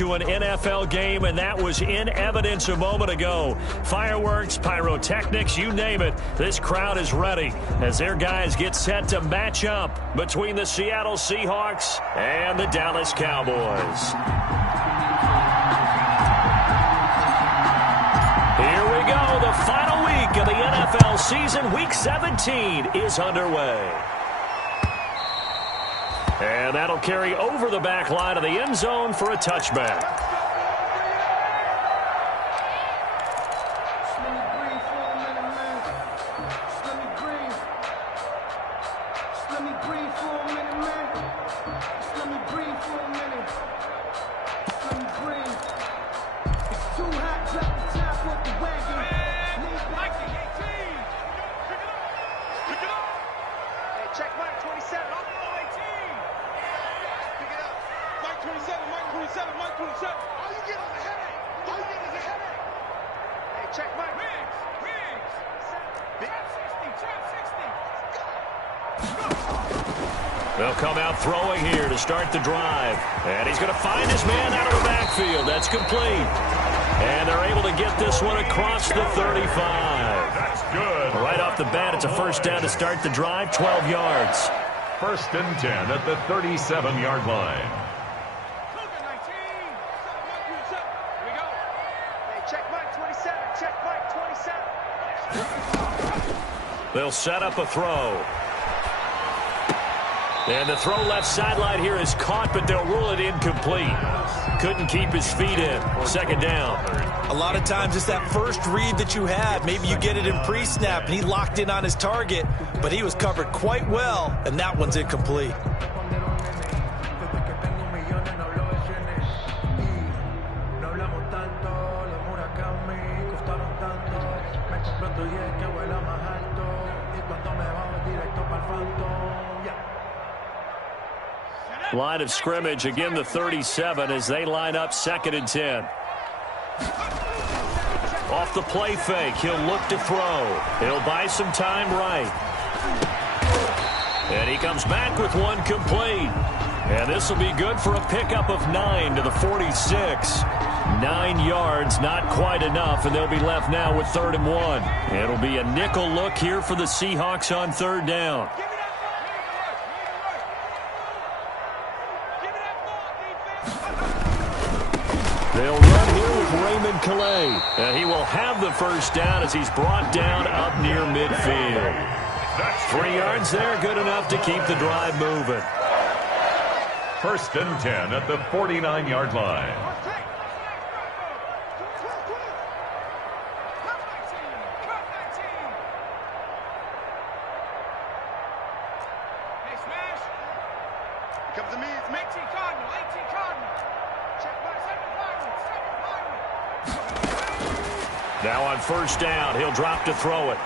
to an NFL game, and that was in evidence a moment ago. Fireworks, pyrotechnics, you name it. This crowd is ready as their guys get set to match up between the Seattle Seahawks and the Dallas Cowboys. Here we go. The final week of the NFL season. Week 17 is underway. And that'll carry over the back line of the end zone for a touchback. They'll come out throwing here to start the drive. And he's going to find his man out of the backfield. That's complete. And they're able to get this one across the 35. That's good. Right off the bat, it's a first down to start the drive, 12 yards. First and 10 at the 37-yard line. They'll set up a throw. And the throw left sideline here is caught, but they'll rule it incomplete. Couldn't keep his feet in. Second down. A lot of times it's that first read that you have. Maybe you get it in pre-snap, and he locked in on his target, but he was covered quite well, and that one's incomplete. Line of scrimmage, again the 37 as they line up 2nd and 10. Off the play fake, he'll look to throw. He'll buy some time right. And he comes back with one complete. And this will be good for a pickup of 9 to the 46. 9 yards, not quite enough, and they'll be left now with 3rd and 1. It'll be a nickel look here for the Seahawks on 3rd down. They'll run here with Raymond Calais. He will have the first down as he's brought down up near midfield. 3 yards there, good enough to keep the drive moving. First and 10 at the 49-yard line. Now on first down, he'll drop to throw it.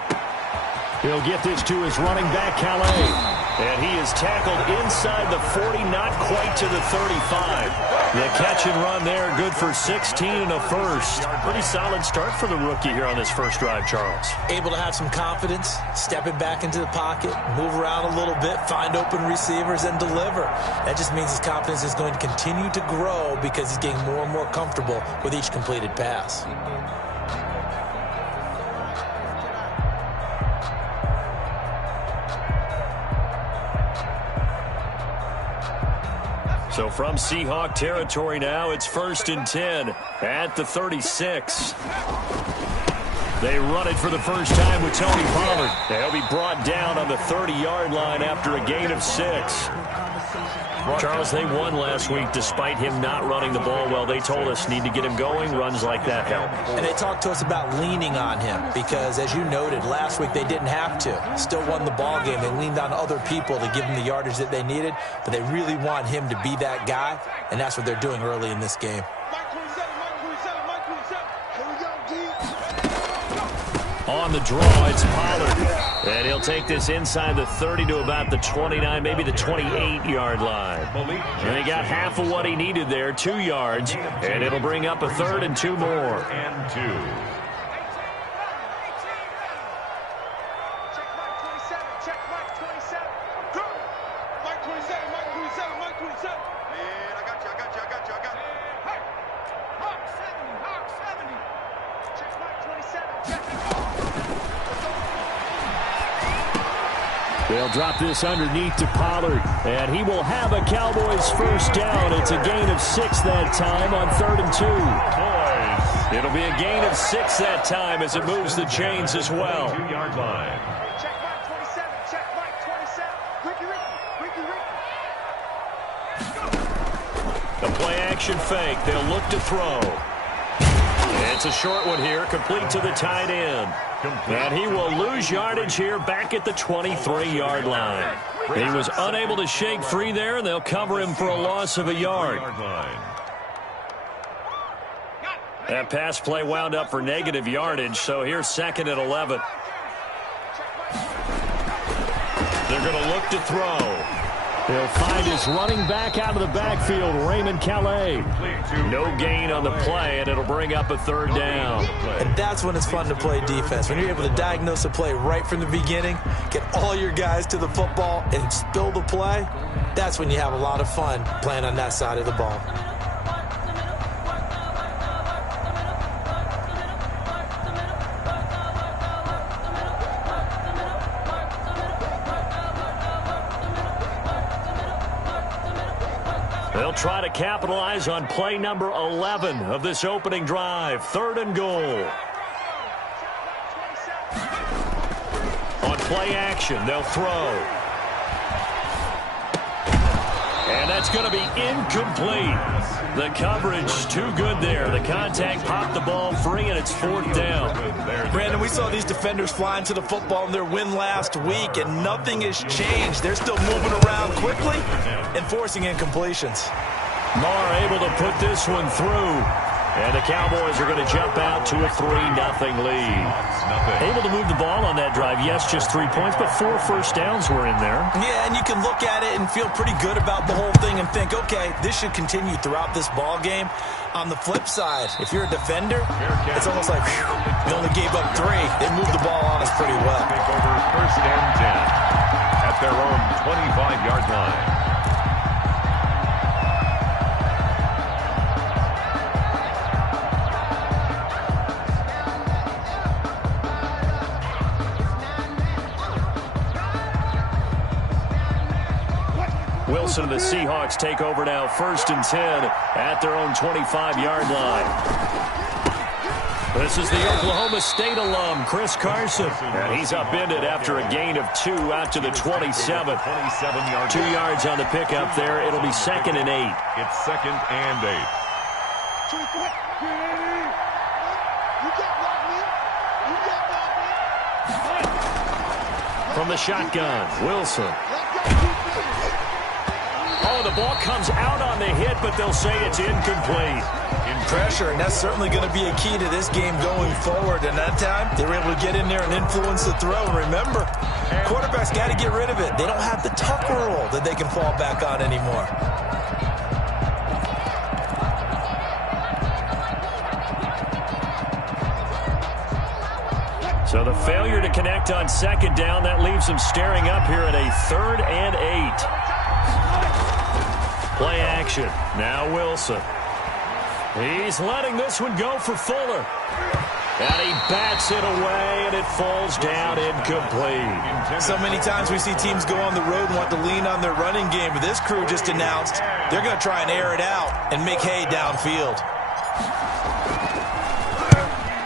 He'll get this to his running back, Calais. And he is tackled inside the 40, not quite to the 35. The catch and run there, good for 16 and a first. Pretty solid start for the rookie here on this first drive, Charles. Able to have some confidence, stepping back into the pocket, move around a little bit, find open receivers, and deliver. That just means his confidence is going to continue to grow because he's getting more and more comfortable with each completed pass. So from Seahawk territory now, it's 1st and 10 at the 36. They run it for the first time with Tony Pollard. They'll be brought down on the 30-yard line after a gain of 6. Charles, they won last week despite him not running the ball well. They told us need to get him going. Runs like that help. And they talked to us about leaning on him because, as you noted, last week they didn't have to. Still won the ball game. They leaned on other people to give them the yardage that they needed, but they really want him to be that guy, and that's what they're doing early in this game. On the draw, it's Pollard. And he'll take this inside the 30 to about the 29, maybe the 28-yard line. And he got half of what he needed there, 2 yards. And it'll bring up a 3rd and 2 more. And 2. They'll drop this underneath to Pollard, and he will have a Cowboys first down. It's a gain of 6 that time on 3rd and 2. Boys. It'll be a gain of 6 that time as it moves the chains as well. 2-yard line. Check Mike 27. Check Mike 27. Ricky. The play action fake. They'll look to throw. It's a short one here, complete to the tight end. And he will lose yardage here back at the 23-yard line. He was unable to shake free there, and they'll cover him for a loss of a yard. That pass play wound up for negative yardage, so here's 2nd and 11. They're going to look to throw. He'll find his running back out of the backfield, Raymond Calais. No gain on the play, and it'll bring up a 3rd down. And that's when it's fun to play defense. When you're able to diagnose a play right from the beginning, get all your guys to the football, and spill the play, that's when you have a lot of fun playing on that side of the ball. They'll try to capitalize on play number 11 of this opening drive. 3rd and goal. On play action, they'll throw. And that's going to be incomplete. The coverage too good there. The contact popped the ball free, and it's 4th down. Brandon, we saw these defenders flying to the football in their win last week, and nothing has changed. They're still moving around quickly and forcing incompletions. Marr able to put this one through. And the Cowboys are going to jump out to a 3-0 lead. Able to move the ball on that drive. Yes, just 3 points, but 4 first downs were in there. Yeah, and you can look at it and feel pretty good about the whole thing and think, okay, this should continue throughout this ball game. On the flip side, if you're a defender, it's almost like, whew, we only gave up 3. They moved the ball on us pretty well. Take over 1st and 10 at their own 25-yard line. Wilson and the Seahawks take over now, 1st and 10 at their own 25-yard line. This is the Oklahoma State alum, Chris Carson. And he's upended after a gain of 2 out to the 27. 2 yards on the pickup there. It'll be 2nd and 8. It's 2nd and 8. From the shotgun, Wilson. Oh, the ball comes out on the hit, but they'll say it's incomplete. Pressure, and that's certainly going to be a key to this game going forward. And that time, they were able to get in there and influence the throw. And remember, quarterbacks got to get rid of it. They don't have the tuck rule that they can fall back on anymore. So the failure to connect on 2nd down, that leaves them staring up here at a 3rd and 8. Play action. Now Wilson. He's letting this one go for Fuller. And he bats it away, and it falls down incomplete. So many times we see teams go on the road and want to lean on their running game, but this crew just announced they're going to try and air it out and make hay downfield.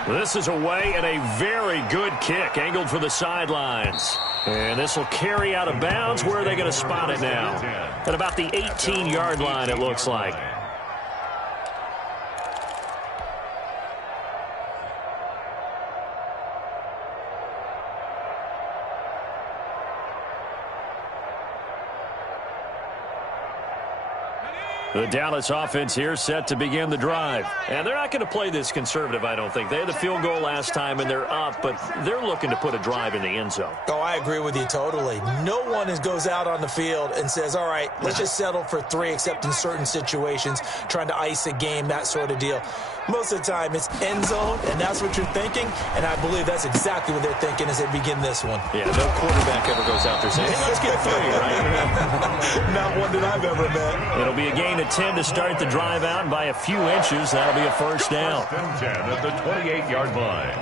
This is away, and a very good kick angled for the sidelines. And this will carry out of bounds. Where are they going to spot it now? At about the 18-yard line, it looks like. The Dallas offense here set to begin the drive. And they're not going to play this conservative, I don't think. They had the field goal last time, and they're up, but they're looking to put a drive in the end zone. Oh, I agree with you totally. No one goes out on the field and says, all right, let's just settle for 3, except in certain situations, trying to ice a game, that sort of deal. Most of the time, it's end zone, and that's what you're thinking, and I believe that's exactly what they're thinking as they begin this one. Yeah, no quarterback ever goes out there saying, hey, let's get 3, right? Not one that I've ever met. It'll be a gain of 10 to start the drive out, and by a few inches, that'll be a first down. 1st and 10 at the 28-yard line.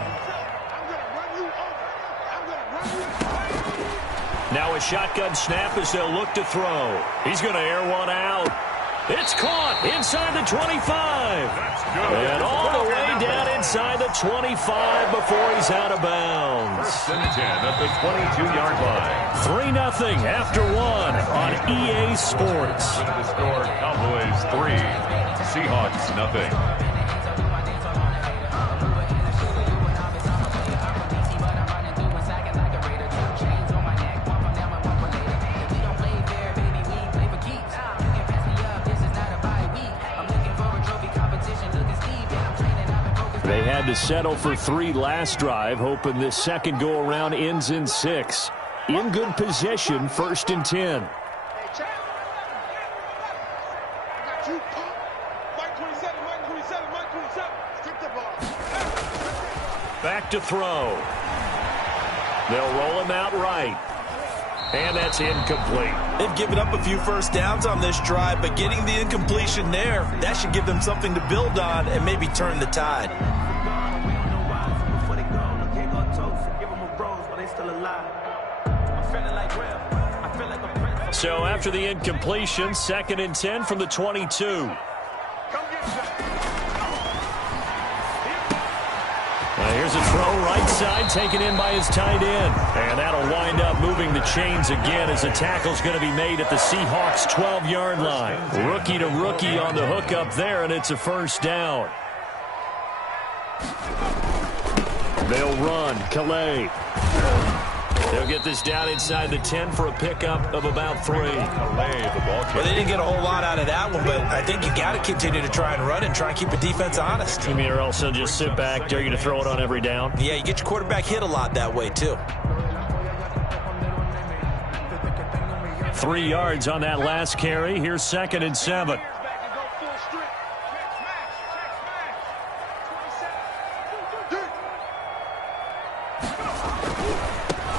Now a shotgun snap as they'll look to throw. He's going to air one out. It's caught inside the 25. And all the way down inside the 25 before he's out of bounds. First and 10 at the 22-yard line. 3-0 after one on EA Sports. The score, Cowboys 3, Seahawks 0. They had to settle for 3 last drive, hoping this second go-around ends in 6. In good position, 1st and 10. Hey, check. I got you. Mike 27, Mike 27, Mike 27. Strip the ball. Back to throw. They'll roll him out right. And that's incomplete. They've given up a few first downs on this drive, but getting the incompletion there, that should give them something to build on and maybe turn the tide. So after the incompletion, 2nd and 10 from the 22. Here's a throw right side taken in by his tight end. And that'll wind up moving the chains again as a tackle's going to be made at the Seahawks 12-yard line. Rookie to rookie on the hook up there, and it's a first down. They'll run. Calais. They'll get this down inside the 10 for a pickup of about 3. Well, they didn't get a whole lot out of that one, but I think you got to continue to try and run and try and keep the defense honest. You mean or else they'll just sit back, dare you to throw it on every down? Yeah, you get your quarterback hit a lot that way, too. 3 yards on that last carry. Here's 2nd and 7.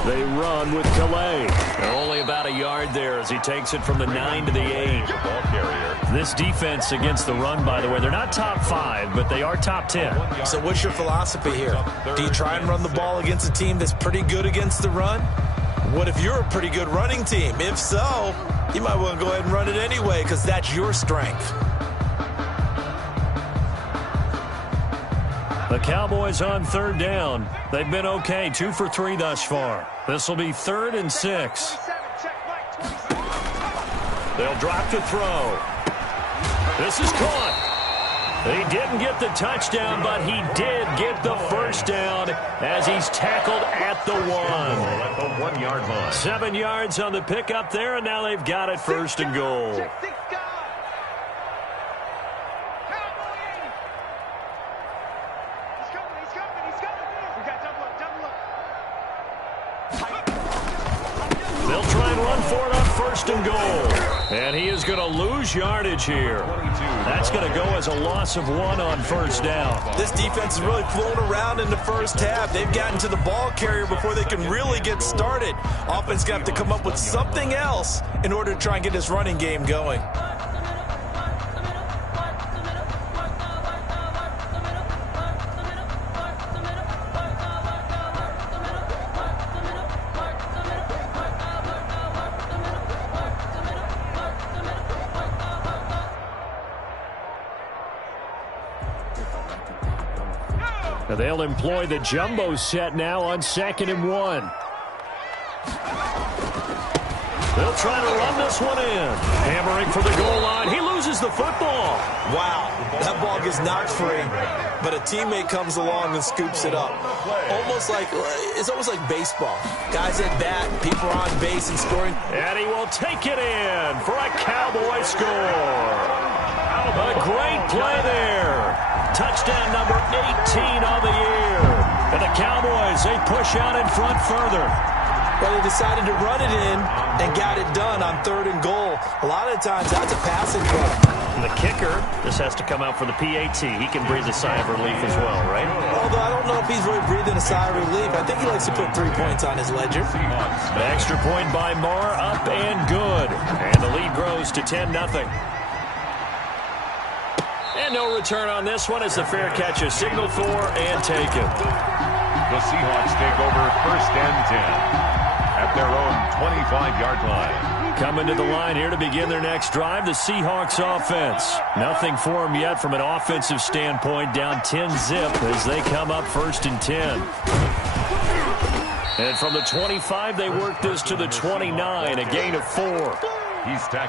They run with Calais. They're only about a yard there as he takes it from the 9 to the 8. Ball carrier. This defense against the run, by the way, they're not top 5, but they are top 10. So what's your philosophy here? Do you try and run the ball against a team that's pretty good against the run? What if you're a pretty good running team? If so, you might want to go ahead and run it anyway because that's your strength. The Cowboys on 3rd down. They've been okay, 2 for 3 thus far. This will be 3rd and 6. They'll drop to throw. This is caught. He didn't get the touchdown, but he did get the first down as he's tackled at the 1. At the 1-yard line. 7 yards on the pickup there, and now they've got it 1st and goal. They'll try and run for it on 1st and goal. And he is going to lose yardage here. That's going to go as a loss of 1 on 1st down. This defense is really flown around in the first half. They've gotten to the ball carrier before they can really get started. Offense got to come up with something else in order to try and get this running game going. They'll employ the jumbo set now on 2nd and 1. They'll try to run this one in. Hammering for the goal line. He loses the football. Wow, that ball gets knocked free, but a teammate comes along and scoops it up. It's almost like baseball. Guys at bat, people are on base and scoring. And he will take it in for a Cowboy score. A great play there. Touchdown number 18 on the year. And the Cowboys, they push out in front further. Well, they decided to run it in and got it done on 3rd and goal. A lot of times, that's a passing play. And the kicker, this has to come out for the PAT. He can breathe a sigh of relief as well, right? Although I don't know if he's really breathing a sigh of relief. I think he likes to put 3 points on his ledger. An extra point by Marr, up and good. And the lead grows to 10-0. And no return on this one as the fair catch is signaled for and taken. The Seahawks take over 1st and 10. at their own 25-yard line. Coming to the line here to begin their next drive, the Seahawks offense. Nothing for them yet from an offensive standpoint, down 10-zip as they come up 1st and 10. And from the 25, they work this to the 29, a gain of 4.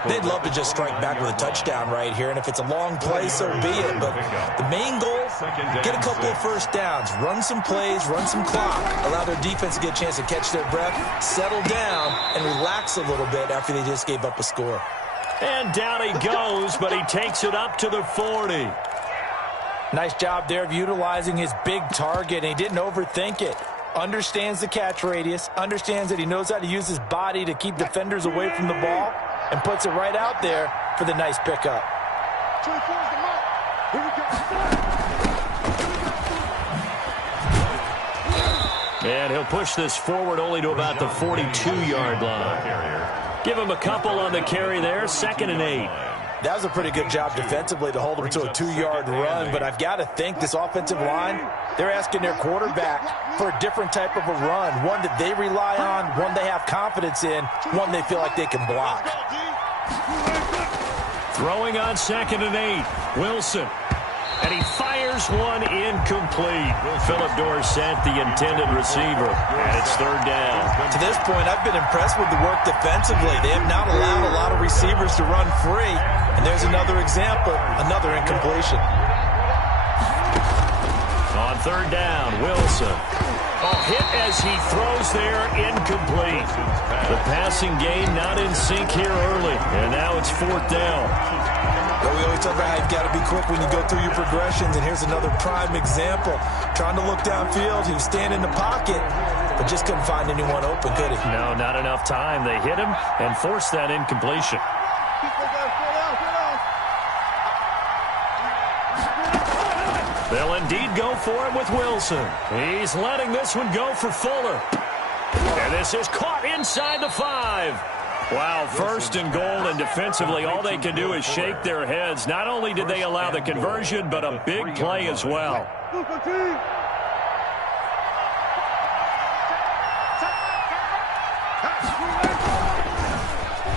They'd love to just strike back with a touchdown right here, and if it's a long play, so be it. But the main goal, get a couple of first downs, run some plays, run some clock, allow their defense to get a chance to catch their breath, settle down, and relax a little bit after they just gave up a score. And down he goes, but he takes it up to the 40. Nice job there of utilizing his big target, and he didn't overthink it. Understands the catch radius, understands that he knows how to use his body to keep defenders away from the ball, and puts it right out there for the nice pickup. And he'll push this forward only to about the 42-yard line. Give him a couple on the carry there, 2nd and 8. That was a pretty good job defensively to hold him to a 2-yard run, but I've got to think this offensive line, they're asking their quarterback for a different type of a run, one that they rely on, one they have confidence in, one they feel like they can block. Throwing on 2nd and 8, Wilson. And he fires one incomplete. Philip Dorsett, the intended receiver. And it's 3rd down. To this point, I've been impressed with the work defensively. They have not allowed a lot of receivers to run free. And there's another example, another incompletion. On 3rd down, Wilson. Hit as he throws there, incomplete. The passing game not in sync here early. And now it's 4th down. But we always talk about how you've got to be quick when you go through your progressions, and here's another prime example. Trying to look downfield, he was standing in the pocket, but just couldn't find anyone open, could he? No, not enough time. They hit him and forced that incompletion. They'll indeed go for it with Wilson. He's letting this one go for Fuller. And this is caught inside the 5. Wow, 1st and goal, and defensively all they can do is shake their heads. Not only did they allow the conversion, but a big play as well.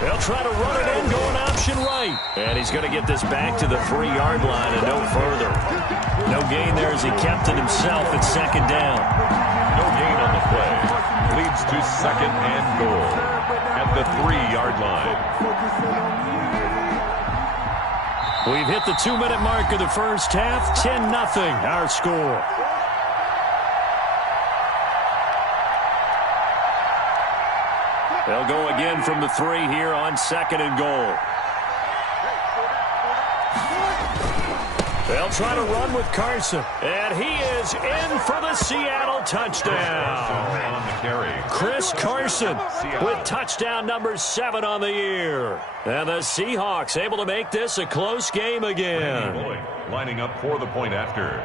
They'll try to run it in, going option right. And he's going to get this back to the 3-yard line and no further. No gain there as he kept it himself at 2nd down. No gain on the play. Leads to 2nd and goal at the 3-yard line. We've hit the 2-minute mark of the first half. 10-0 our score. They'll go again from the 3 here on 2nd and goal. They'll try to run with Carson. And he is in for the Seattle touchdown. On the carry. Chris Carson with touchdown number 7 on the year. And the Seahawks able to make this a close game again. Lining up for the point after.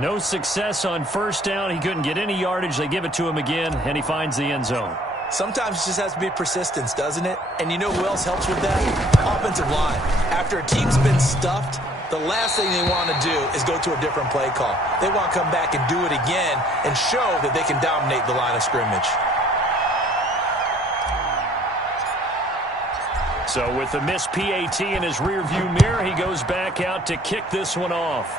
No success on 1st down. He couldn't get any yardage. They give it to him again, and he finds the end zone. Sometimes it just has to be persistence, doesn't it? And you know who else helps with that? Offensive line. After a team's been stuffed, the last thing they want to do is go to a different play call. They want to come back and do it again and show that they can dominate the line of scrimmage. So with the missed PAT in his rearview mirror, he goes back out to kick this one off.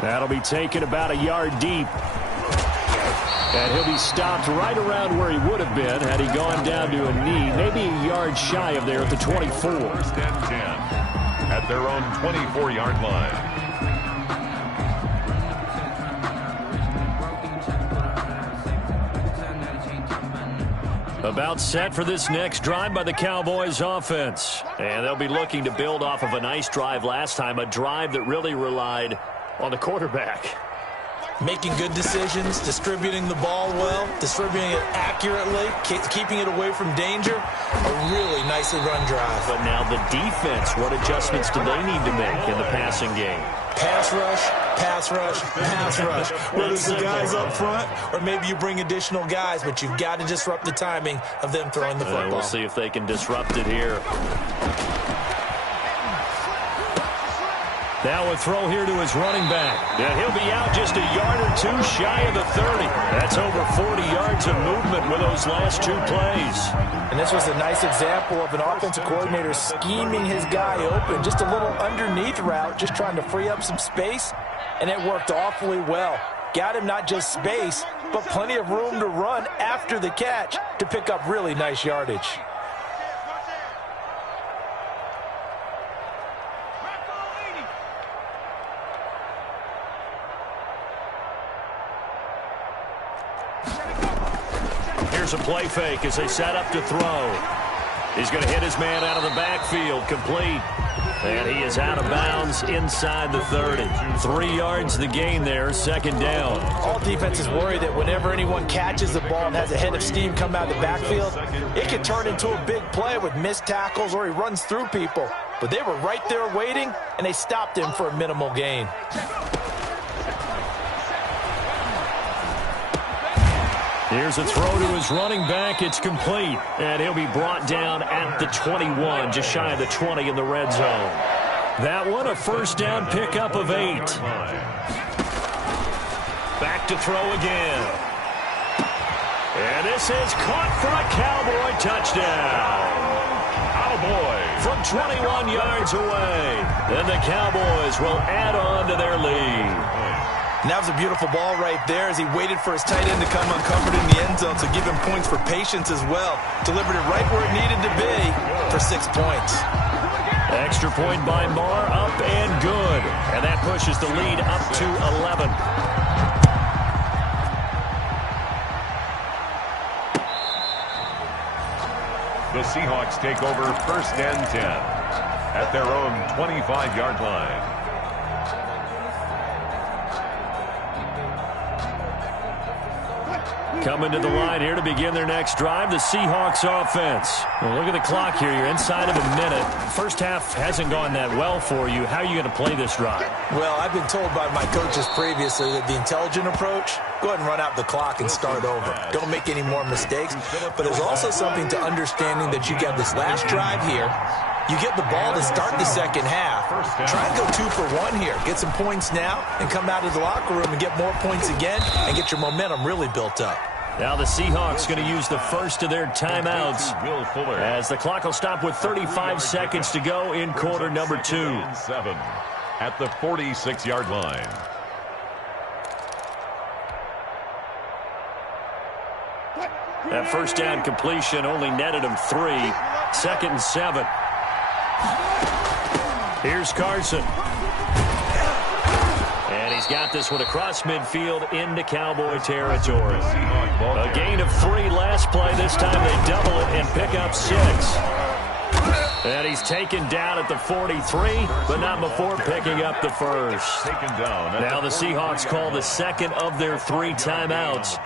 That'll be taken about a yard deep. And he'll be stopped right around where he would have been had he gone down to a knee, maybe a yard shy of there at the 24. 1st and 10 at their own 24-yard line. About set for this next drive by the Cowboys offense. And they'll be looking to build off of a nice drive last time, a drive that really relied on the quarterback. Making good decisions, distributing the ball well, distributing it accurately, keeping it away from danger. A really nicely run drive. But now the defense, what adjustments do they need to make in the passing game? Pass rush, pass rush, pass rush. Whether it's the guys up front or maybe you bring additional guys, but you've got to disrupt the timing of them throwing the football. We'll see if they can disrupt it here. Now a throw here to his running back. And he'll be out just a yard or two shy of the 30. That's over 40 yards of movement with those last two plays. And this was a nice example of an offensive coordinator scheming his guy open. Just a little underneath route, just trying to free up some space. And it worked awfully well. Got him not just space, but plenty of room to run after the catch to pick up really nice yardage. Here's a play fake as they set up to throw. He's going to hit his man out of the backfield, complete. And he is out of bounds inside the 30. 3 yards the gain there, second down. All defenses worry that whenever anyone catches the ball and has a head of steam come out of the backfield, it can turn into a big play with missed tackles or he runs through people. But they were right there waiting, and they stopped him for a minimal gain. Here's a throw to his running back. It's complete. And he'll be brought down at the 21, just shy of the 20 in the red zone. That one, a first down pickup of 8. Back to throw again. And this is caught for a Cowboy touchdown. Cowboys from 21 yards away. And the Cowboys will add on to their lead. And that was a beautiful ball right there as he waited for his tight end to come uncovered in the end zone, so give him points for patience as well. Delivered it right where it needed to be for 6 points. Extra point by Marr, up and good. And that pushes the lead up to 11. The Seahawks take over first and 10 at their own 25-yard line. Coming to the line here to begin their next drive, the Seahawks offense. Well, look at the clock here. You're inside of a minute. First half hasn't gone that well for you. How are you going to play this drive? Well, I've been told by my coaches previously that the intelligent approach, go ahead and run out the clock and start over. Don't make any more mistakes. But there's also something to understanding that you got this last drive here. You get the ball to start the second half. Try and go 2 for 1 here. Get some points now and come out of the locker room and get more points again and get your momentum really built up. Now the Seahawks going to use the first of their timeouts as the clock will stop with 35 seconds to go in quarter number 2. 7 at the 46-yard line. That first down completion only netted him 3. 2nd and 7. Here's Carson. And he's got this one across midfield into Cowboy territory. A gain of 3 last play. This time they double it and pick up 6. And he's taken down at the 43, but not before picking up the first. Now the Seahawks call the second of their 3 timeouts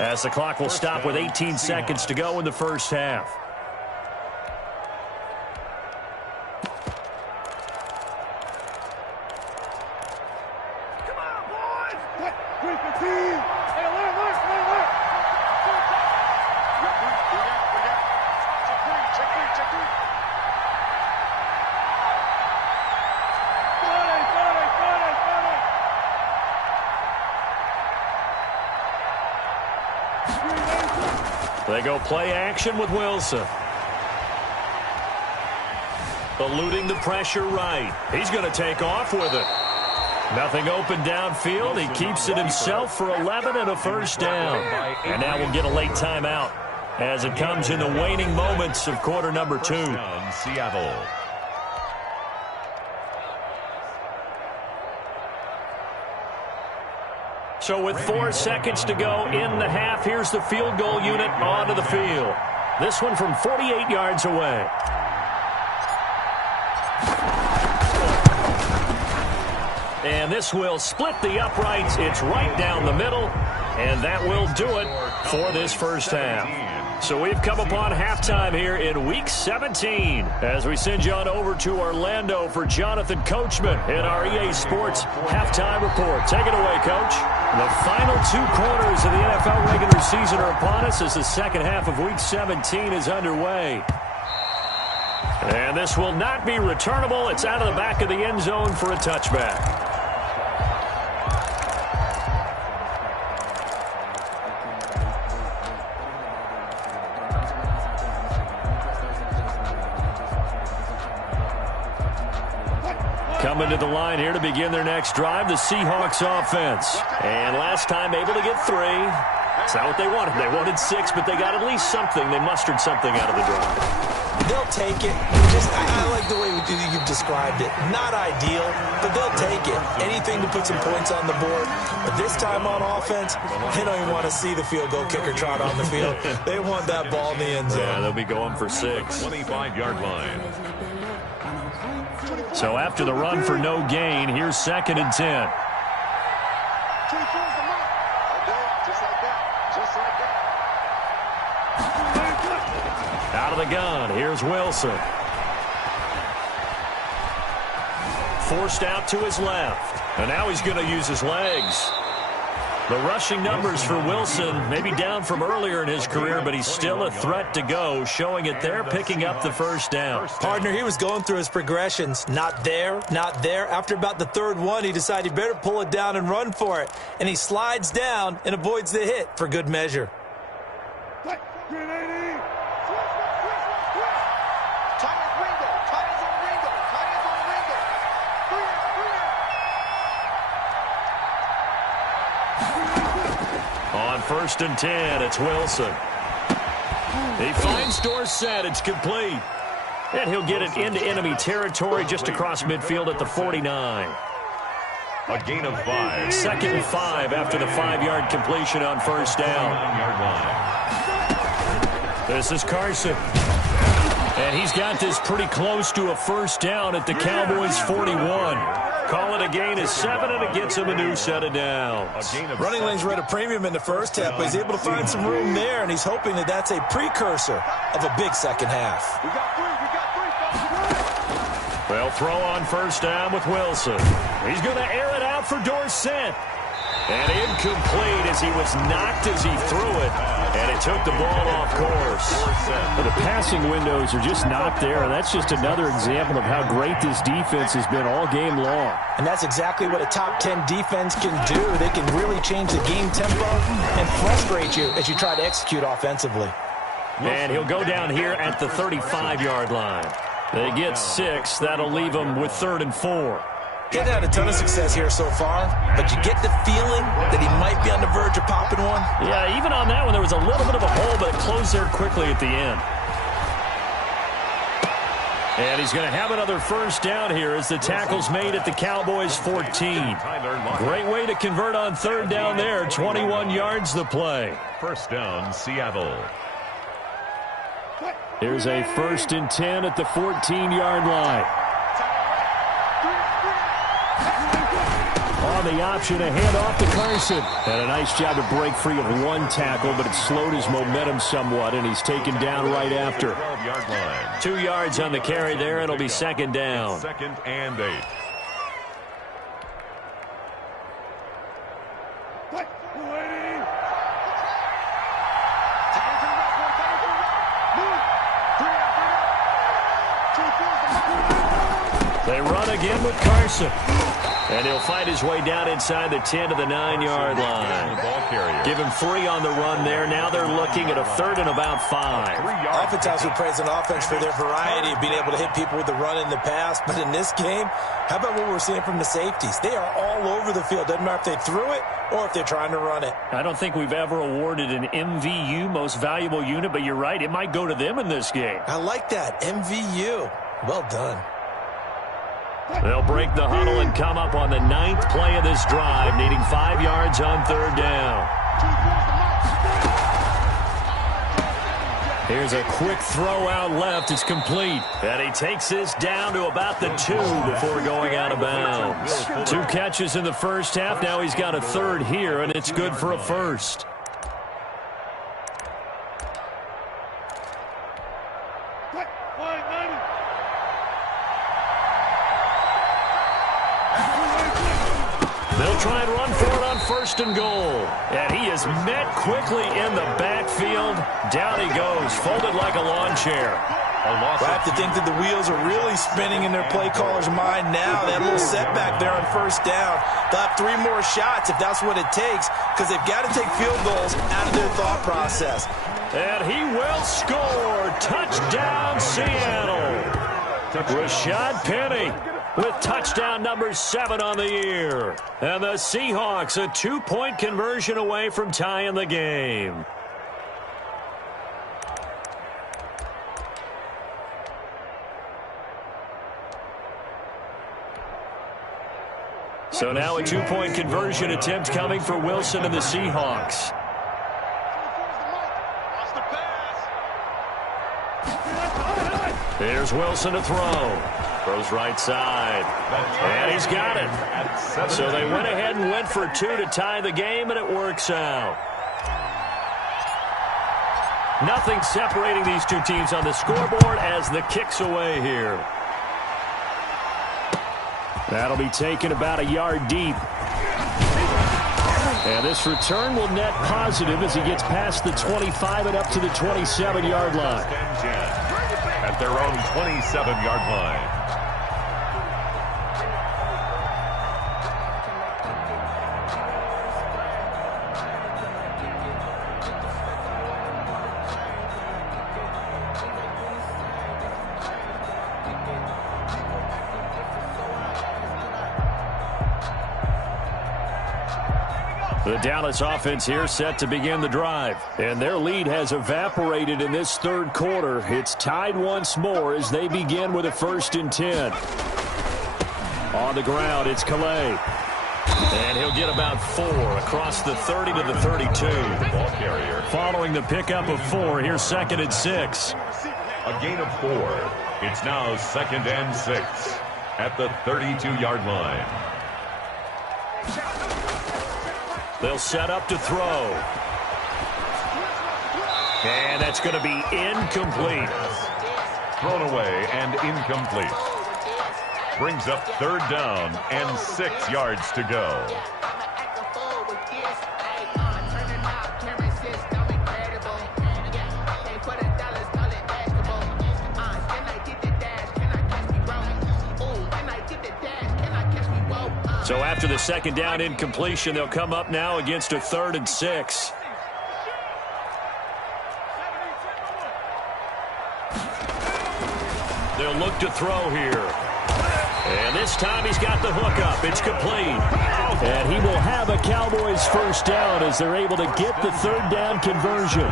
as the clock will stop with 18 seconds to go in the first half. They go play action with Wilson. Eluding the pressure right. He's going to take off with it. Nothing open downfield. He keeps it himself for 11 and a first down. And now we'll get a late timeout as it comes in the waning moments of quarter number 2. Seattle. So with 4 seconds to go in the half, here's the field goal unit onto the field. This one from 48 yards away. And this will split the uprights. It's right down the middle. And that will do it for this first half. So we've come upon halftime here in Week 17 as we send you on over to Orlando for Jonathan Coachman in our EA Sports Halftime Report. Take it away, Coach. The final 2 quarters of the NFL regular season are upon us as the second half of Week 17 is underway. And this will not be returnable. It's out of the back of the end zone for a touchback. Coming to the line here to begin their next drive, the Seahawks offense. And last time able to get 3. That's not what they wanted. They wanted 6, but they got at least something. They mustered something out of the drive. They'll take it. I like the way you've described it. Not ideal, but they'll take it. Anything to put some points on the board. But this time on offense, they don't even want to see the field goal kicker trot on the field. They want that ball in the end zone. Yeah, they'll be going for 6. 25-yard line. So after the run for no gain, here's 2nd and 10. Out of the gun, here's Wilson. Forced out to his left. And now he's going to use his legs. The rushing numbers for Wilson may be down from earlier in his career, but he's still a threat to go, showing it there, picking up the first down. Partner, he was going through his progressions. Not there, not there. After about the 3rd one, he decided he better pull it down and run for it. And he slides down and avoids the hit for good measure. On 1st and 10, it's Wilson. He finds Dorsett. It's complete. And he'll get it into enemy territory just across midfield at the 49. A gain of 5. 2nd and 5 after the 5-yard completion on 1st down. 9-yard line. This is Carson. And he's got this pretty close to a first down at the Cowboys' 41. Call it a gain of 7, and it gets him a new set of downs. Running lanes were at a premium in the first half, but he's able to find some room there, and he's hoping that that's a precursor of a big second half. They'll throw on 1st down with Wilson. He's going to air it out for Dorsett. And incomplete as he was knocked as he threw it, and it took the ball off course. But the passing windows are just not there, and that's just another example of how great this defense has been all game long. And that's exactly what a top 10 defense can do. They can really change the game tempo and frustrate you as you try to execute offensively. And he'll go down here at the 35-yard line. They get 6. That'll leave them with 3rd and 4. He's had a ton of success here so far, but you get the feeling that he might be on the verge of popping one. Yeah, even on that one, there was a little bit of a hole, but it closed there quickly at the end. And he's going to have another first down here as the tackle's made at the Cowboys' 14. Great way to convert on 3rd down there. 21 yards the play. First down, Seattle. Here's a 1st and 10 at the 14-yard line. On the option, a handoff to Carson. And a nice job to break free of one tackle, but it slowed his momentum somewhat, and he's taken down right after. 12-yard line. 2 yards on the carry there. It'll be 2nd down. 2nd and 8. They run again with Carson. And he'll fight his way down inside the 10 to the 9-yard line. Give him 3 on the run there. Now they're looking at a 3rd and about 5. Oftentimes we praise an offense for their variety of being able to hit people with the run in the pass. But in this game, how about what we're seeing from the safeties? They are all over the field. Doesn't matter if they threw it or if they're trying to run it. I don't think we've ever awarded an MVU, most valuable unit, but you're right. It might go to them in this game. I like that. MVU. Well done. They'll break the huddle and come up on the 9th play of this drive, needing 5 yards on 3rd down. Here's a quick throw out left. It's complete. And he takes this down to about the 2 before going out of bounds. 2 catches in the first half. Now he's got a 3rd here, and it's good for a 1st. They'll try and run for it on 1st and goal. And he is met quickly in the backfield. Down he goes, folded like a lawn chair. I have to think that the wheels are really spinning in their play caller's mind now. They had a little setback there on first down. They'll have 3 more shots if that's what it takes, because they've got to take field goals out of their thought process. And he will score. Touchdown, Seattle. Rashad Penny with touchdown number 7 on the year. And the Seahawks a 2-point conversion away from tying the game. So now a 2-point conversion attempt coming for Wilson and the Seahawks. Here's Wilson to throw. Throws right side. And he's got it. So they went ahead and went for 2 to tie the game, and it works out. Nothing separating these two teams on the scoreboard as the kick's away here. That'll be taken about a yard deep. And this return will net positive as he gets past the 25 and up to the 27-yard line. At their own 27-yard line. The Dallas offense here set to begin the drive. And their lead has evaporated in this third quarter. It's tied once more as they begin with a 1st and 10. On the ground, it's Calais. And he'll get about 4 across the 30 to the 32. Ball carrier. Following the pickup of 4, here's 2nd and 6. A gain of 4. It's now 2nd and 6 at the 32-yard line. They'll set up to throw. And that's going to be incomplete. Thrown away and incomplete. Brings up 3rd down and 6 yards to go. So after the 2nd down incompletion, they'll come up now against a 3rd and 6. They'll look to throw here. And this time he's got the hook up. It's complete. And he will have a Cowboys 1st down as they're able to get the 3rd down conversion.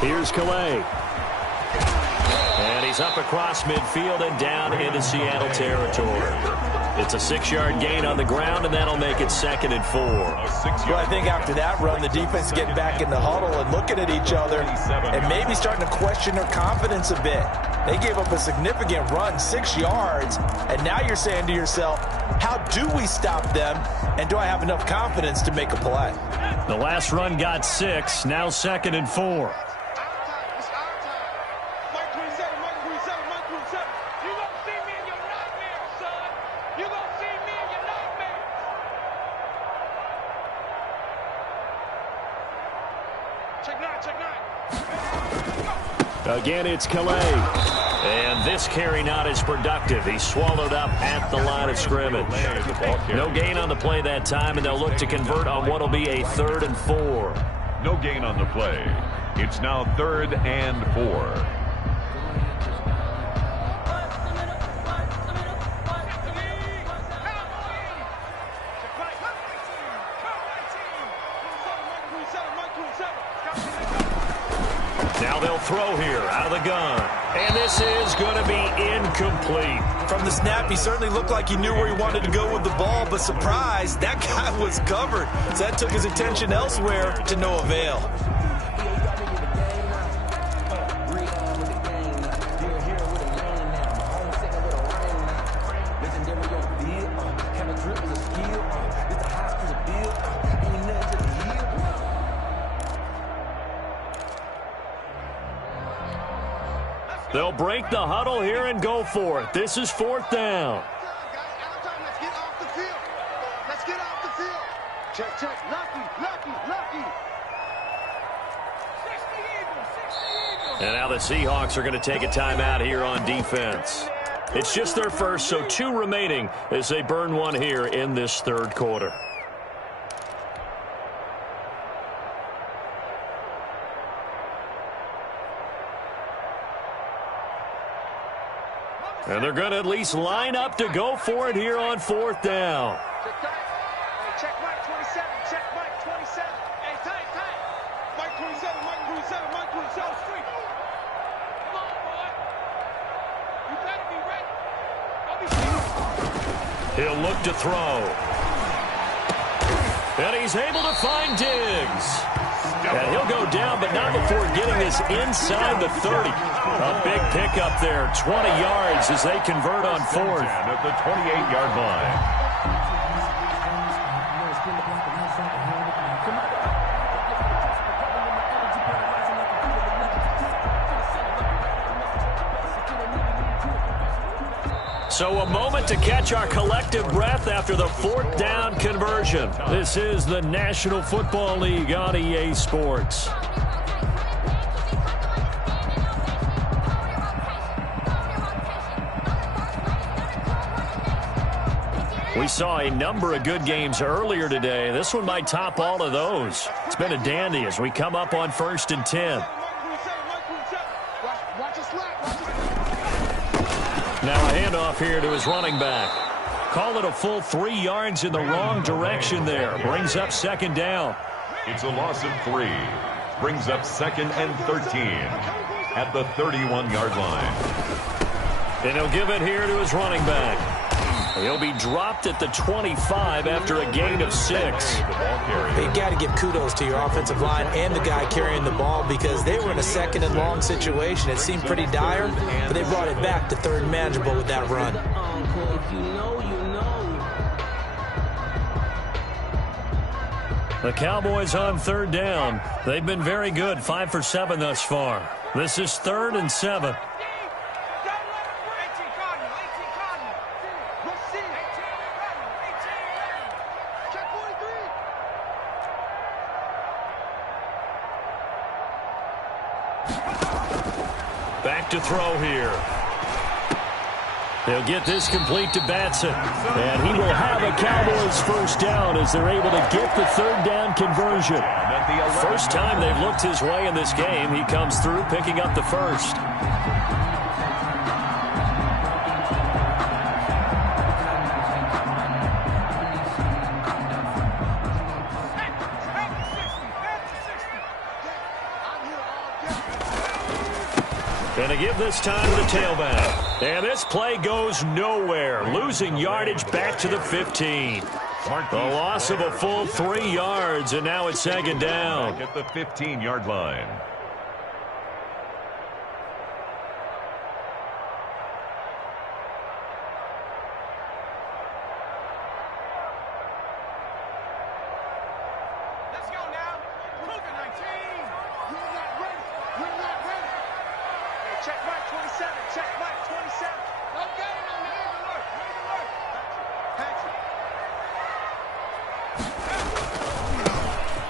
Here's Calais. And he's up across midfield and down into Seattle territory. It's a 6-yard gain on the ground, and that'll make it 2nd and 4. Well, I think after that run, the defense getting back in the huddle and looking at each other and maybe starting to question their confidence a bit. They gave up a significant run, 6 yards, and now you're saying to yourself, how do we stop them, and do I have enough confidence to make a play? The last run got 6, now 2nd and 4. Again, it's Calais. And this carry not as productive. He's swallowed up at the line of scrimmage. No gain on the play that time, and they'll look to convert on what will be a 3rd and 4. No gain on the play. It's now 3rd and 4. Now they'll throw here out of the gun. And this is going to be incomplete. From the snap, he certainly looked like he knew where he wanted to go with the ball, but surprise, that guy was covered. So that took his attention elsewhere to no avail. They'll break the huddle here and go for it. This is 4th down. Let's get off the field. Let's get off the field. Check, check. Lucky. And now the Seahawks are going to take a timeout here on defense. It's just their first, so 2 remaining as they burn one here in this 3rd quarter. And they're going to at least line up to go for it here on 4th down. Check Mike 27. Check Mike 27. Hey, tight. Mike 27. Mike 27. Street. Come on, boy. You better be ready. I'll be sure. He'll look to throw. And he's able to find Diggs. And he'll go down, but not before getting this inside the 30. A big pickup there, 20 yards as they convert on 4th. At the 28-yard line. So a moment to catch our collective breath after the 4th down conversion. This is the National Football League on EA Sports. We saw a number of good games earlier today. This one might top all of those. It's been a dandy as we come up on 1st and 10. Now a handoff here to his running back. Call it a full 3 yards in the wrong direction there. Brings up 2nd down. It's a loss of 3. Brings up 2nd and 13 at the 31-yard line. And he'll give it here to his running back. He'll be dropped at the 25 after a gain of 6. You got to give kudos to your offensive line and the guy carrying the ball because they were in a 2nd and long situation. It seemed pretty dire, but they brought it back to 3rd and manageable with that run. The Cowboys on 3rd down. They've been very good, 5 for 7 thus far. This is 3rd and 7. Back to throw here. They'll get this complete to Batson. And he will have a Cowboys 1st down as they're able to get the 3rd down conversion. First time they've looked his way in this game. He comes through picking up the 1st. And to give this time to the tailback. And this play goes nowhere. Losing yardage back to the 15. The loss of a full 3 yards, and now it's 2nd down. At the 15-yard line.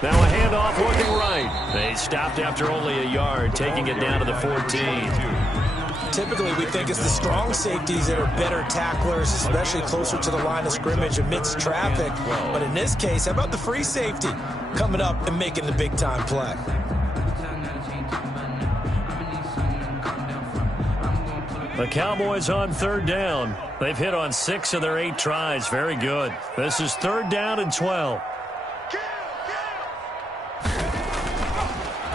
Now a handoff working right. They stopped after only a yard, taking it down to the 14. Typically, we think it's the strong safeties that are better tacklers, especially closer to the line of scrimmage amidst traffic. But in this case, how about the free safety coming up and making the big-time play? The Cowboys on 3rd down. They've hit on 6 of their 8 tries. Very good. This is 3rd down and 12.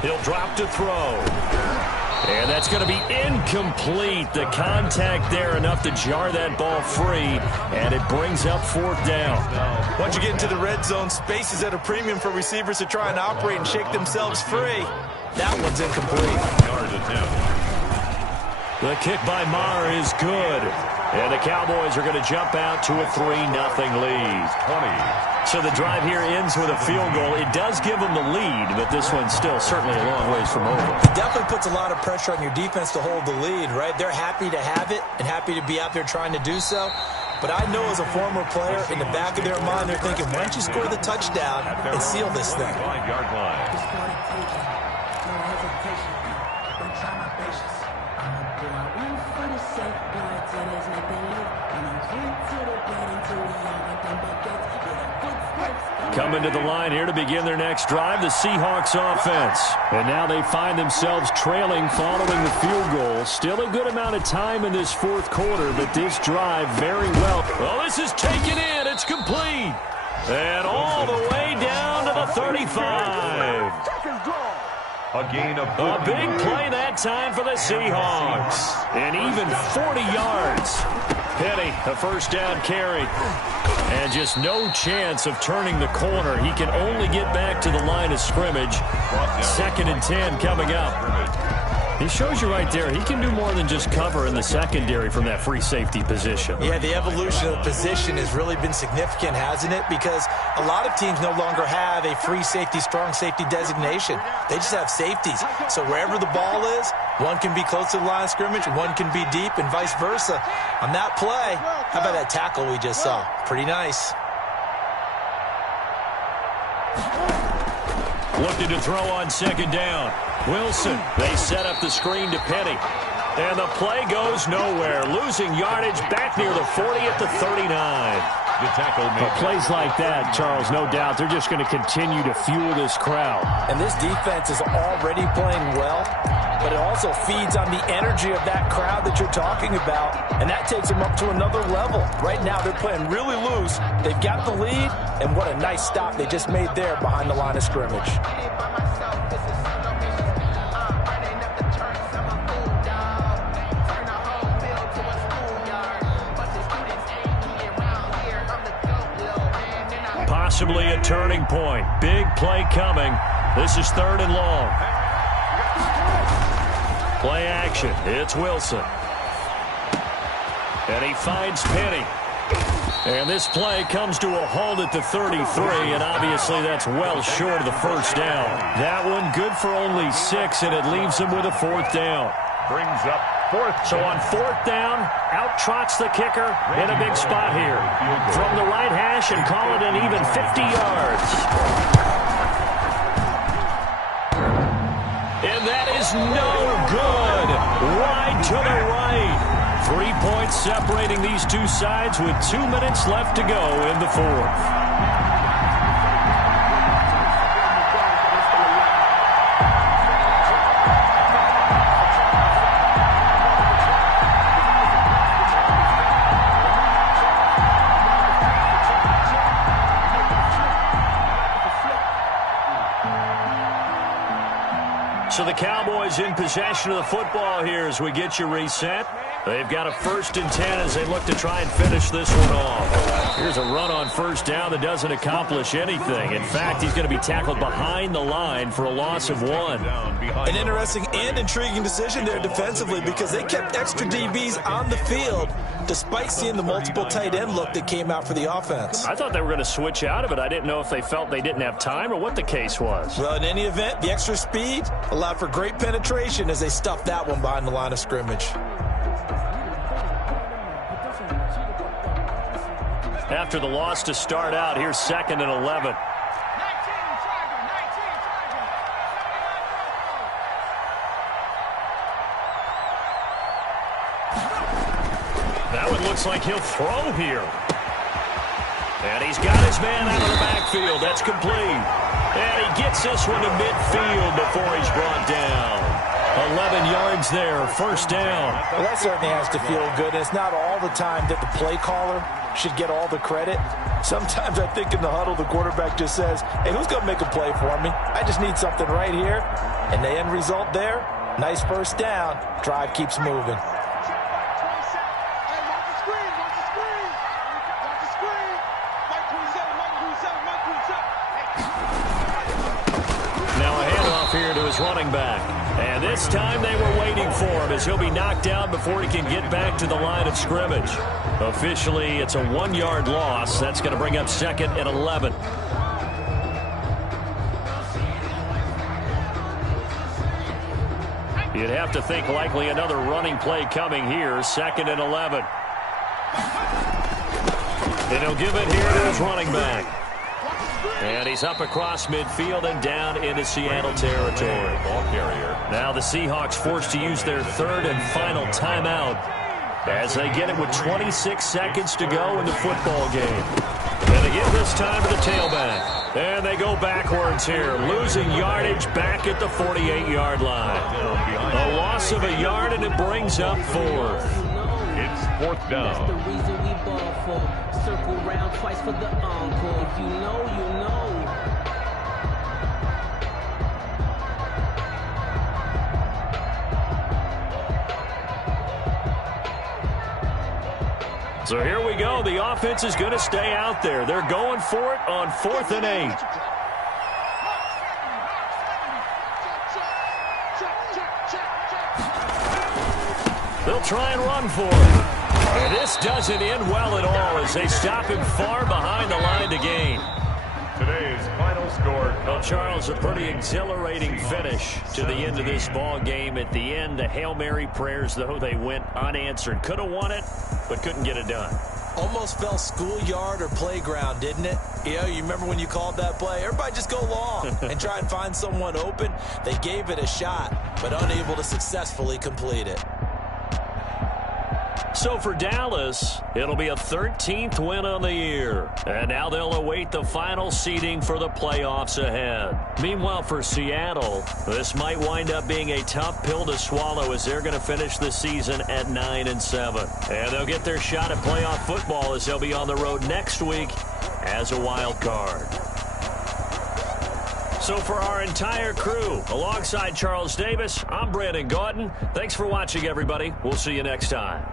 He'll drop to throw. And that's going to be incomplete. The contact there enough to jar that ball free, and it brings up 4th down. Once you get into the red zone, space is at a premium for receivers to try and operate and shake themselves free. That one's incomplete. The kick by Maher is good. And the Cowboys are going to jump out to a 3-0 lead. 20. So the drive here ends with a field goal. It does give them the lead, but this one's still certainly a long ways from over. It definitely puts a lot of pressure on your defense to hold the lead, right? They're happy to have it and happy to be out there trying to do so. But I know as a former player, in the back of their mind, they're thinking, why don't you score the touchdown and seal this thing? 5-yard line. Coming to the line here to begin their next drive, the Seahawks offense. And now they find themselves trailing following the field goal. Still a good amount of time in this fourth quarter, but this drive very well. Well, this is taken in. It's complete. And all the way down to the 35. A gain of A big play that time for the Seahawks. And even 40 yards. Petty, a first down carry. And just no chance of turning the corner. He can only get back to the line of scrimmage. 2nd and 10 coming up. He shows you right there, he can do more than just cover in the secondary from that free safety position. Yeah, the evolution of the position has really been significant, hasn't it? Because a lot of teams no longer have a free safety, strong safety designation. They just have safeties. So wherever the ball is, one can be close to the line of scrimmage, one can be deep, and vice versa. On that play, how about that tackle we just saw? Pretty nice. Looking to throw on 2nd down. Wilson, they set up the screen to Petty. And the play goes nowhere. Losing yardage back near the 40 at the 39. The tackle made. But plays like that, Charles, no doubt, they're just going to continue to fuel this crowd. And this defense is already playing well, but it also feeds on the energy of that crowd that you're talking about, and that takes them up to another level. Right now, they're playing really loose. They've got the lead, and what a nice stop they just made there behind the line of scrimmage. Possibly a turning point. Big play coming. This is 3rd and long. Play action. It's Wilson. And he finds Penny. And this play comes to a halt at the 33, and obviously that's well short of the first down. That one good for only 6, and it leaves him with a 4th down. Brings up 4th. So on 4th down, out trots the kicker in a big spot here. From the right hash and call it an even 50 yards. And that is no good. Wide to the right. 3 points separating these two sides with 2 minutes left to go in the fourth. So the Cowboys in possession of the football here as we get you reset. They've got a 1st and 10 as they look to try and finish this one off. Here's a run on 1st down that doesn't accomplish anything. In fact, he's going to be tackled behind the line for a loss of 1. An interesting and intriguing decision there defensively because they kept extra DBs on the field despite seeing the multiple tight end look that came out for the offense. I thought they were going to switch out of it. I didn't know if they felt they didn't have time or what the case was. Well, in any event, the extra speed allowed for great penetration as they stuffed that one behind the line of scrimmage. After the loss to start out, here's 2nd and 11. That one looks like he'll throw here. And he's got his man out of the backfield. That's complete. And he gets this one to midfield before he's brought down. 11 yards there, 1st down. Well, that certainly has to feel good. It's not all the time that the play caller should get all the credit. Sometimes I think in the huddle, the quarterback just says, hey, who's going to make a play for me? I just need something right here. And the end result there, nice 1st down. Drive keeps moving. Now a handoff here to his running back. And this time they were waiting for him as he'll be knocked down before he can get back to the line of scrimmage. Officially, it's a 1-yard loss. That's going to bring up 2nd and 11. You'd have to think likely another running play coming here. 2nd and 11. And he'll give it here to his running back. And he's up across midfield and down into Seattle territory. Ball carrier. Now the Seahawks forced to use their 3rd and final timeout as they get it with 26 seconds to go in the football game. And they give this time to the tailback. And they go backwards here, losing yardage back at the 48-yard line. A loss of a yard, and it brings up 4th. It's 4th down. That's the reason we ball for. Circle round twice for the encore. If you know, you know. So here we go. The offense is going to stay out there. They're going for it on 4th and 8. They'll try and run for it. And this doesn't end well at all as they stop him far behind the line to gain. Today's final score. Well, Charles, a pretty exhilarating finish to the end of this ball game. At the end, the Hail Mary prayers, though, they went unanswered. Could have won it, but couldn't get it done. Almost fell schoolyard or playground, didn't it? You remember when you called that play? Everybody just go long and try and find someone open. They gave it a shot, but unable to successfully complete it. So for Dallas, it'll be a 13th win on the year. And now they'll await the final seeding for the playoffs ahead. Meanwhile, for Seattle, this might wind up being a tough pill to swallow as they're going to finish the season at 9-7. And they'll get their shot at playoff football as they'll be on the road next week as a wild card. So for our entire crew, alongside Charles Davis, I'm Brandon Gaudin. Thanks for watching, everybody. We'll see you next time.